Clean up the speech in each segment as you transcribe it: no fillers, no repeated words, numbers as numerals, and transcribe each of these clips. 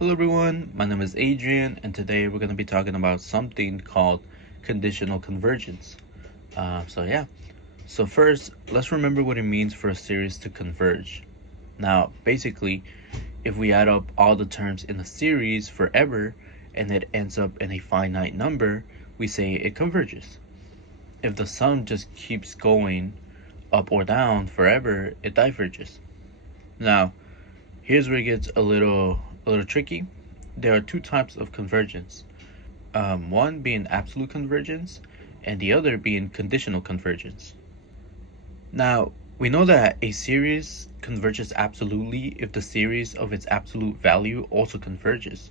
Hello everyone, my name is Adrian, and today we're going to be talking about something called conditional convergence. So first, let's remember what it means for a series to converge. Now, basically, if we add up all the terms in a series forever and it ends up in a finite number, we say it converges. If the sum just keeps going up or down forever, it diverges. Now, here's where it gets a little tricky. There are two types of convergence. One being absolute convergence, and the other being conditional convergence. Now, we know that a series converges absolutely if the series of its absolute value also converges.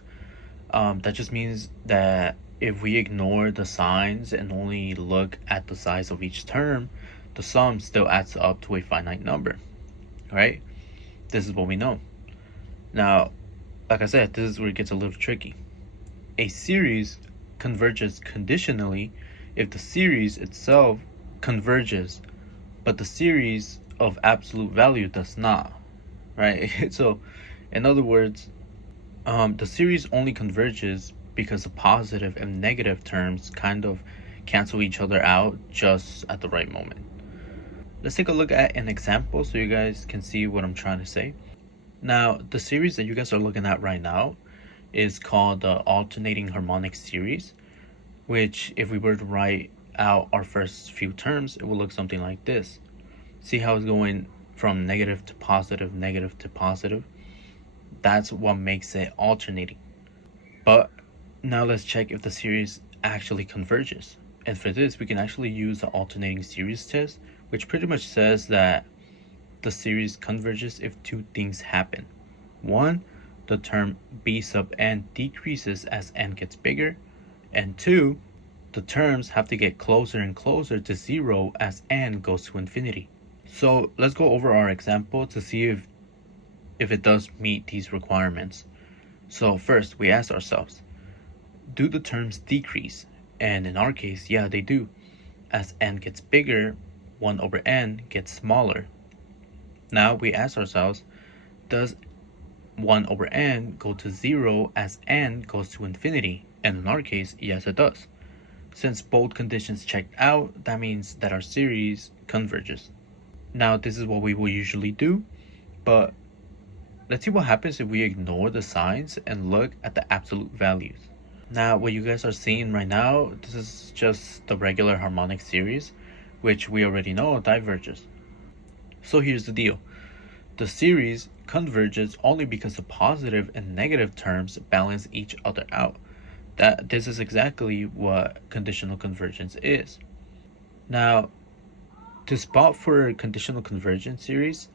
That just means that if we ignore the signs and only look at the size of each term, the sum still adds up to a finite number, right? This is what we know. Now, like I said, this is where it gets a little tricky. A series converges conditionally if the series itself converges, but the series of absolute value does not, right? So, in other words, the series only converges because the positive and negative terms kind of cancel each other out just at the right moment. Let's take a look at an example so you guys can see what I'm trying to say. Now, the series that you guys are looking at right now is called the alternating harmonic series, which if we were to write out our first few terms, it will look something like this. See how it's going from negative to positive, negative to positive? That's what makes it alternating. But now let's check if the series actually converges. And for this, we can actually use the alternating series test, which pretty much says that the series converges if two things happen. One, the term b sub n decreases as n gets bigger, and two, the terms have to get closer and closer to zero as n goes to infinity. So let's go over our example to see if it does meet these requirements. So first, we ask ourselves, do the terms decrease? And in our case, yeah, they do. As n gets bigger, 1 over n gets smaller. Now we ask ourselves, does 1 over n go to 0 as n goes to infinity? And in our case, yes it does. Since both conditions checked out, that means that our series converges. Now this is what we will usually do, but let's see what happens if we ignore the signs and look at the absolute values. Now what you guys are seeing right now, this is just the regular harmonic series, which we already know diverges. So here's the deal. The series converges only because the positive and negative terms balance each other out. This is exactly what conditional convergence is. Now, to spot for a conditional convergence series,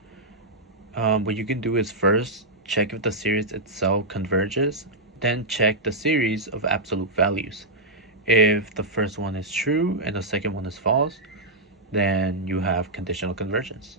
what you can do is first check if the series itself converges, then check the series of absolute values. If the first one is true and the second one is false, then you have conditional convergence.